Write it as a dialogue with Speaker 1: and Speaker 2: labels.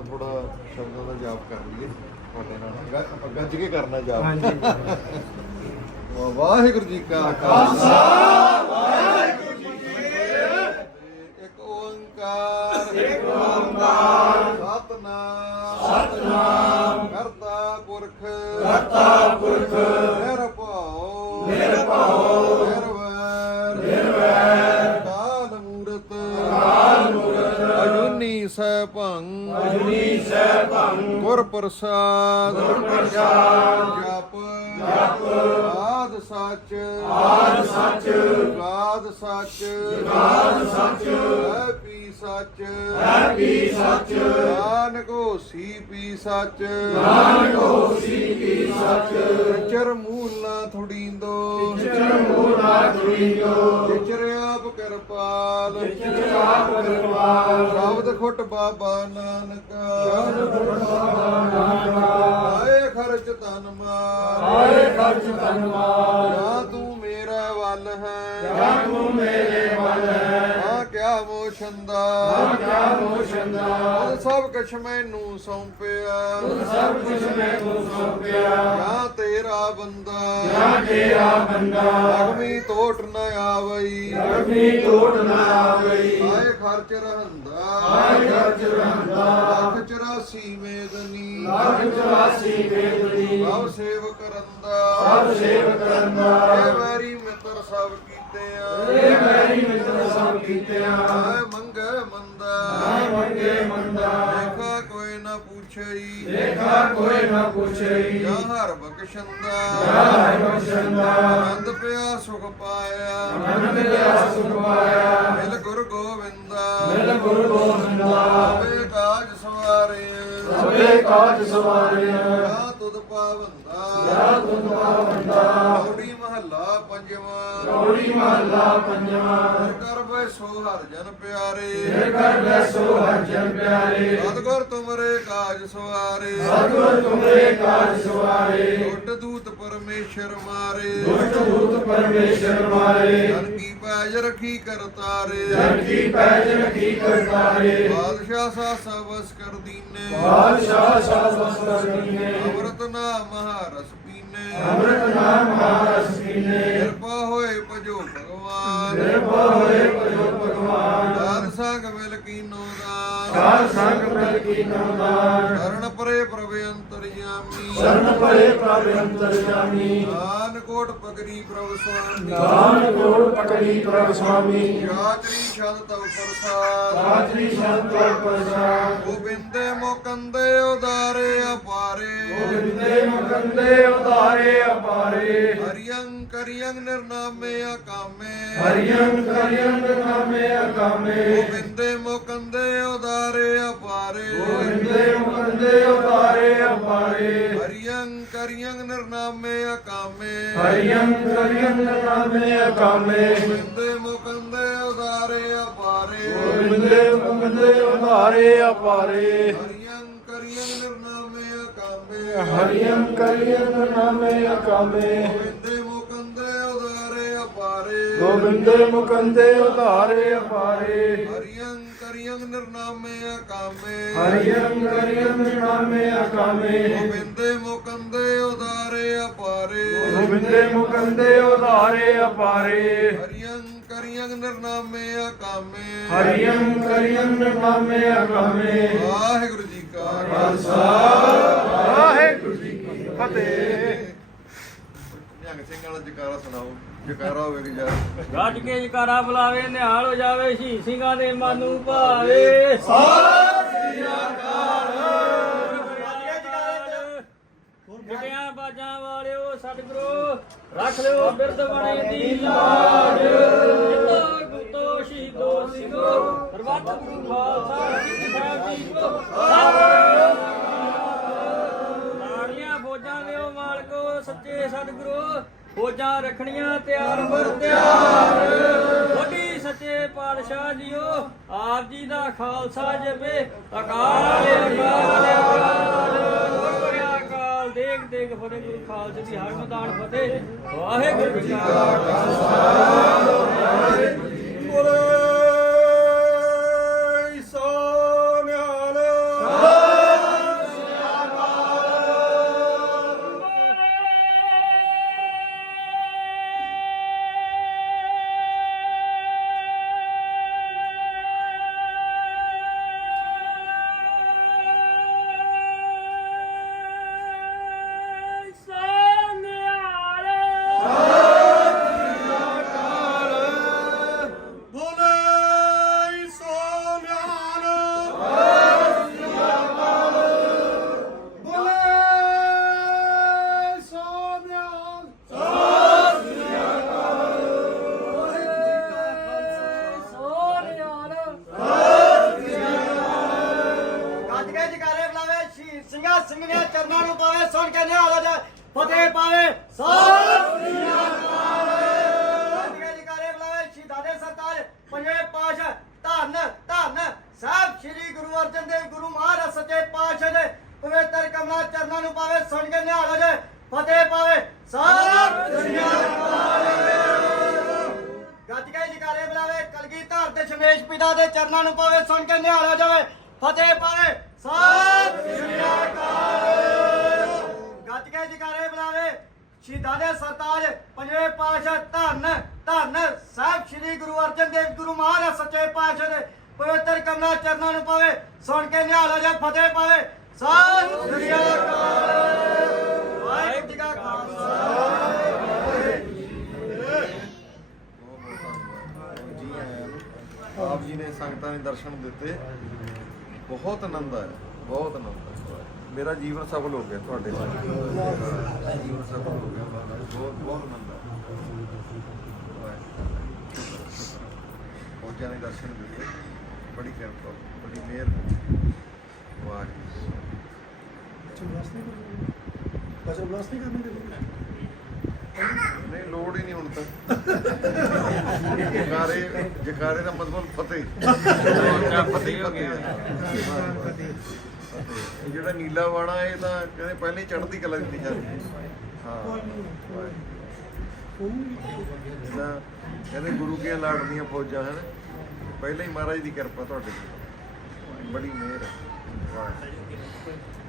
Speaker 1: ਆਪਾਂ ਥੋੜਾ ਸ਼ਬਦਾਂ ਦਾ ਜਾਪ ਕਰ ਲਈਏ ਤੁਹਾਡੇ ਨਾਲ। ਗੱਜ ਕੇ ਕਰਨਾ ਜਾਪ।
Speaker 2: ਹਾਂਜੀ।
Speaker 1: ਵਾਹਿਗੁਰੂ ਜੀ ਕਾ ਖਾਲਸਾ। ਵਾਹਿਗੁਰੂ ਜੀ ਕੀ ਫਤਿਹ। ਇੱਕ ਓੰਕਾਰ। ਇੱਕ ਅਜੂਨੀ ਸੈਭੰ ਅਜੂਨੀ ਸੈਭੰ ਗੁਰ ਪ੍ਰਸਾਦ। ਗੁਰ ਪ੍ਰਸਾਦ। ਜਪ। ਜਪ। ਆਦ ਸੱਚ। ਆਦ ਸੱਚ। ਗਾਦ ਸੱਚ। ਗਾਦ ਸੱਚ। ਹੈ ਪੀ ਸੱਚ। ਹੈ ਪੀ ਸੱਚ। ਨਾਨਕ ਹੋਸੀ ਪੀ ਸੱਚ। ਨਾਨਕ ਹੋਸੀ ਪੀ ਸੱਚ। ਚਰ ਮੂਲ ਨਾ ਥੁੜੀਂਦੋ। ਚਰ ਮੂਲ ਨਾ ਥੁੜੀਂਦੋ। ਚਰ ਆਪ ਕਿਰਪਾਲ ਸ਼ਬਦ ਖੁੱਟ ਬਾਬਾ ਨਾਨਕ। ਸ਼ਬਦ ਖੁੱਟ ਬਾਬਾ ਨਾਨਕ। ਆਏ ਖਰਚ ਤਨ ਮਾਰ ਆਏ ਖਰਚ ਤਨ ਮਾਰ ਜਾਂ ਤੂੰ ਮੇਰਾ ਵੱਲ ਹੈ। ਜਾਂ ਤੂੰ ਮੇਰੇ ਹਾਂ ਕਿਆ ਮੋਸ਼ੰਦਾ ਸਭ ਕੁਛ ਮੈਨੂੰ ਸੌਂਪਿਆ। ਸਭ ਕੁਛ ਮੈਨੂੰ ਸੌਂਪਿਆ। ਜਾਂ ਤੇਰਾ ਬੰਦਾ। ਜਾਂ ਤੇਰਾ ਬੰਦਾ। ਅਗਮੀ ਟੋਟ ਨ ਆਵਈ। ਅਗਮੀ ਟੋਟ ਨ ਆਵਈ। ਆਏ ਖਰਚ ਰਹੰਦਾ। ਆਏ ਖਰਚ ਰਹੰਦਾ। ਲੱਖ 84 ਮੇਦਨੀ ਲੱਖ 84 ਮੇਦਨੀ ਸਭ ਸੇਵ ਕਰੰਦਾ ਸਭ ਸੇਵ ਕਰੰਦਾ ਇਹ ਵੈਰੀ ਮਿੱਤਰ ਸਭ ਕੀਤੇ ਆ ਇਹ ਵੈਰੀ ਮਿੱਤਰ ਸਭ ਕੀਤੇ ਆ ਪੁੱਛਈ। ਦੇਖਾ ਕੋਈ ਨਾ ਪੁੱਛਈ। ਜਾਂ ਹਰ ਬਖਸ਼ੰਦਾ। ਜਾਂ ਹਰ ਬਖਸ਼ੰਦਾ। ਆਨੰਦ ਪਿਆ ਸੁਖ ਪਾਇਆ। ਆਨੰਦ ਪਿਆ ਸੁਖ ਪਾਇਆ। ਮਿਲ ਗੁਰ ਗੋਬਿੰਦਾ ਮਿਲ ਗੁਰ ਗੋਬਿੰਦਾ ਸਭੇ ਕਾਜ ਸਵਾਰੇ। ਸਭੇ ਕਾਜ ਸਵਾਰੇ। ਜਾਂ ਤੁਧ ਪਾਵੰਦਾ। ਜਾਂ ਤੁਧ ਪਾਵੰਦਾ। ਪੰਜਵਾਂ ਕੌੜੀ ਮਹੱਲਾ ਪੰਜਵਾਂ। ਕਰ ਬੈਸੋ ਹਰ ਜਨ ਪਿਆਰੇ। ਕਰ ਬੈਸੋ ਹਰ ਜਨ ਪਿਆਰੇ। ਸਤਗੁਰ ਤੁਮਰੇ ਕਾਜ ਸਵਾਰੇ। ਸਤਗੁਰ ਤੁਮਰੇ ਕਾਜ ਸਵਾਰੇ। ਦੁੱਟ ਦੂਤ ਪਰਮੇਸ਼ਰ ਮਾਰੇ। ਦੁੱਟ ਦੂਤ ਪਰਮੇਸ਼ਰ ਮਾਰੇ। ਜਨ ਕੀ ਪੈਜ ਰਖੀ ਕਰਤਾਰੇ ਜਨ ਕੀ ਪੈਜ ਰਖੀ ਕਰਤਾਰੇ ਬਾਦਸ਼ਾਹ ਸਾ ਸਵਸ ਕਰ ਦੀਨੇ। ਬਾਦਸ਼ਾਹ ਸਾ ਸਵਸ ਕਰ ਦੀਨੇ। ਅੰਮ੍ਰਿਤ ਨਾਮ ਮਹਾਰਸ ਪੀਨੇ। ਅੰਮ੍ਰਿਤ ਨਾਮ ਮਹਾਰਸ ਸ਼ਰਨ ਪਰੇ ਪ੍ਰਭ ਅੰਤਰਯਾਮੀ।
Speaker 3: ਸ਼ਰਨ ਪਰੇ ਪ੍ਰਭ ਅੰਤਰਜਾਮੀ
Speaker 1: ਦਾਨ ਕੋਟ ਪਗਰੀ ਪ੍ਰਭ ਸੁਆਮੀ।
Speaker 3: ਦਾਨ ਕੋਟ ਪਕੜੀ ਪ੍ਰਭ ਸੁਆਮੀ।
Speaker 1: ਯਾਤਰੀ ਸ਼ਦ ਤਵ ਪ੍ਰਸਾਦ।
Speaker 3: ਰਾਤਰੀ ਸੰਤੋ ਪ੍ਰਸਾਦ।
Speaker 1: ਗੋਬਿੰਦੇ ਮੋਕੰਦੇ ਉਦਾਰੇ ਅਪਾਰੇ।
Speaker 3: ਗੋਬਿੰਦੇ ਮੁਕੰਦੇ ਉਤਾਰੇ ਅਪਾਰੇ।
Speaker 1: ਹਰਿਯੰ ਕਰਿਯੰ ਨਿਰਨਾਮੇ ਅਕਾਮੇ।
Speaker 3: ਹਰਿਯੰ ਕਰਿਯੰ ਨਾਮੇ ਅਕਾਮੇ।
Speaker 1: ਗੋਬਿੰਦੇ ਮੋਕੰਦੇ ਉਦਾਰੇ ਅਪਾਰੇ।
Speaker 3: ਗੋਬਿੰਦੇ ਮੁਕੰਦੇ ਉਤਾਰੇ ਅਪਾਰੇ।
Speaker 1: ਹਰਿਯੰ ਕਰਿਯੰ ਨਿਰਨਾਮੇ ਅਕਾਮੇ।
Speaker 3: ਹਰਿਯੰ ਕਰਿਯੰ ਨਾਮੇ ਅਕਾਮੇ।
Speaker 1: ਗੋਬਿੰਦੇ ਮੋਕੰਦੇ ਉਦਾਰੇ ਅਪਾਰੇ।
Speaker 3: ਗੋਬਿੰਦੇ ਮੁਕੰਦੇ ਉਤਾਰੇ ਅਪਾਰੇ।
Speaker 1: ਨਿਰਨਾਮੇ ਅਕਾਮੇ
Speaker 3: ਹਰਿਯੰ ਕਰਿਯੰ ਨਾਮੇ ਅਕਾਮੇ।
Speaker 1: ਗੋਬਿੰਦੇ ਮੋਕੰਦੇ ਉਦਾਰੇ ਅਪਾਰੇ
Speaker 3: ਗੋਬਿੰਦੇ ਮੁਕੰਦੇ ਉਤਾਰੇ ਅਪਾਰੇ।
Speaker 1: ਹਰਿਯੰ ਕਰਿਯੰ ਨਿਰਨਾਮੇ ਅਕਾਮੇ
Speaker 3: ਹਰਿਯੰ ਕਰਿਯੰ ਨਿਰਨਾਮੇ ਅਕਾਮੇ।
Speaker 1: ਗੋਬਿੰਦੇ ਮੁਕੰਦੇ ਉਦਾਰੇ ਅਪਾਰੇ
Speaker 3: ਗੋਬਿੰਦੇ ਮੁਕੰਦੇ ਉਤਾਰੇ ਅਪਾਰੇ।
Speaker 1: ਹਰਿਯੰ ਨਿਰਨਾਮੇ ਅਕਾਮੇ
Speaker 3: ਹਰਿਯੰ ਕਰਿਯੰ ਨਾਮੇ ਅਕਾਮੇ
Speaker 1: ਵਾਹਿਗੁਰੂ ਜੀ ਕਾ
Speaker 3: ਖਾਲਸਾ। ਵਾਹਿਗੁਰੂ ਜੀ ਕੀ ਫਤਿਹ।
Speaker 1: ਨਿਹੰਗ ਸਿੰਘ ਵਾਲਾ ਜਕਾਰਾ ਸੁਣਾਓ। ਜਕਾਰਾ ਹੋਵੇ ਕਿ ਯਾਰ।
Speaker 2: ਗੱਜ ਕੇ ਜਕਾਰਾ ਬੁਲਾਵੇ ਨਿਹਾਲ ਹੋ ਜਾਵੇ ਸ਼ਹੀਦ ਸਿੰਘਾਂ ਦੇ ਮਨ ਨੂੰ ਭਾਵੇ। ਜਿਹੜਿਆਂ ਬਾਜਾਂ ਵਾਲਿਓ ਸਤਿਗੁਰੂ ਰੱਖ ਲਿਓ ਬਿਰਦ ਬਣੇ ਦੀ ਲਾਜ। ਜਿੱਤੋ ਗੁੱਤੋ ਸ਼ਹੀਦੋ ਸਿੰਘੋ। ਸਰਬੱਤ ਗੁਰੂ ਖਾਲਸਾ ਸਿੱਖ ਸਾਹਿਬ ਜੀ ਕੋ। ਲਾੜੀਆਂ ਫੌਜਾਂ ਦਿਓ ਮਾਲਕੋ ਸੱਚੇ ਸਤਿਗੁਰੂ। ਫੌਜਾਂ ਰੱਖਣੀਆਂ ਤਿਆਰ ਬਰ ਤਿਆਰ। ਵੱਡੀ ਸੱਚੇ ਪਾਤਸ਼ਾਹ ਜੀਓ ਆਪ ਜੀ ਦਾ ਖਾਲਸਾ ਜਪੇ। ਅਕਾਲ ਅਕਾਲ ਅਕਾਲ। ਅਕਾਲ ਦੇਖ ਫਤਿਹ ਗੁਰੂ ਖਾਲਸੇ ਦੀ ਹਰ ਮੈਦਾਨ ਫਤਿਹ। ਵਾਹਿਗੁਰੂ ਜੀ ਕਾ
Speaker 3: ਬੋਲੇ ਸੋ ਨਿਹਾਲ
Speaker 4: ਸਿੰਘ ਦੇ ਚਰਨਾਂ ਨੂੰ ਪਾਵੇ, ਸੁਣ ਕੇ ਨਿਹਾਲ ਹੋ ਫਤਿਹ ਪਾਵੇ, ਸਤਿ ਸ੍ਰੀ ਅਕਾਲ। ਜਕਾਰੇ ਬੁਲਾਵੇ ਸ਼ਹੀਦਾਂ ਦੇ ਸਰਤਾਜ, ਪੰਜਵੇਂ ਪਾਤਸ਼ਾਹ, ਧੰਨ ਧੰਨ, ਸਾਹਿਬ ਸ੍ਰੀ ਗੁਰੂ ਅਰਜਨ ਦੇਵ ਗੁਰੂ ਮਹਾਰਾਜ ਸੱਚੇ ਪਾਤਸ਼ਾਹ ਦੇ ਪਵਿੱਤਰ ਕਮਲਾ ਚਰਨਾਂ ਨੂੰ ਪਾਵੇ, ਸੁਣ ਕੇ ਨਿਹਾਲ ਹੋ ਜਾਏ ਫਤਿਹ ਪਾਵੇ, ਸਤਿ ਸ੍ਰੀ ਅਕਾਲ। ਗੱਜ ਕੇ ਜਕਾਰੇ ਬੁਲਾਵੇ ਕਲਗੀ ਧਾਰ ਤੇ ਸ਼ਮੇਸ਼ ਪਿਤਾ ਦੇ ਚਰਨਾਂ ਨੂੰ ਪਾਵੇ, ਸੁਣ ਕੇ ਨਿਹਾਲ ਜਾਵੇ, ਫਤਿਹ ਪਾਵੇ। ਸਤਿ ਸ੍ਰੀ ਅਕਾਲ। ਗੱਜ ਕੇ ਜਕਾਰੇ ਬੁਲਾਵੇ। ਸ਼ਹੀਦਾਂ ਦੇ ਸਰਤਾਜ, ਪੰਜਵੇਂ ਪਾਤਸ਼ਾਹ ਧੰਨ ਧੰਨ ਸਾਹਿਬ ਸ੍ਰੀ ਗੁਰੂ ਅਰਜਨ ਦੇਵ ਗੁਰੂ ਮਹਾਰਾਜ ਸੱਚੇ ਪਾਤਸ਼ਾਹ ਦੇ ਪਵਿੱਤਰ ਕਮਲਾ ਚਰਨਾਂ ਨੂੰ ਪਾਵੇ, ਸੁਣ ਕੇ ਨਿਹਾਲ ਹੋ ਜਾਵੇ, ਫਤਿਹ ਪਾਵੇ। ਸਤਿ ਸ੍ਰੀ ਅਕਾਲ। ਵਾਹਿਗੁਰੂ ਜੀ ਕਾ ਖਾਲਸਾ।
Speaker 1: ਆਪ ਜੀ ਨੇ ਸੰਗਤਾਂ ਨੇ ਦਰਸ਼ਨ ਦਿੱਤੇ। ਬਹੁਤ ਆਨੰਦ ਆਇਆ ਬਹੁਤ ਆਨੰਦ ਆਇਆ ਮੇਰਾ ਜੀਵਨ ਸਫਲ ਹੋ ਗਿਆ ਤੁਹਾਡੇ ਨਾਲ। ਜੀਵਨ ਸਫਲ ਹੋ ਗਿਆ ਬਹੁਤ ਬਹੁਤ ਆਨੰਦ ਆਇਆ। ਪਹੁੰਚਿਆ ਨੇ ਦਰਸ਼ਨ ਦਿੱਤੇ ਬੜੀ ਕਿਰਪਾ, ਬੜੀ ਮਿਹਰ। ਵਾਹਿਗੁਰੂ ਨਹੀਂ ਲੋੜ ਹੀ ਨਹੀਂ ਹੁਣ ਤਾਂ। ਜਕਾਰੇ ਜਕਾਰੇ ਦਾ ਮਤਲਬ ਫਤਿਹ। ਫਤਿਹ ਫਤਿਹ ਇਹ ਜਿਹੜਾ ਨੀਲਾ ਵਾਣਾ ਇਹ ਤਾਂ ਕਹਿੰਦੇ ਪਹਿਲਾਂ ਹੀ ਚੜ੍ਹਦੀ ਕਲਾ ਦੀ ਨਿਸ਼ਾਨੀ ਹਾਂ। ਇਹਦਾ ਕਹਿੰਦੇ ਗੁਰੂ ਕੇ ਲਾੜਦੀਆਂ ਫੌਜਾਂ ਹਨ ਪਹਿਲਾਂ ਹੀ ਮਹਾਰਾਜ ਦੀ ਕਿਰਪਾ ਤੁਹਾਡੇ ਤੇ। ਬੜੀ ਮਿਹਰ ਹੈ। ਵਾਹਿਗੁਰੂ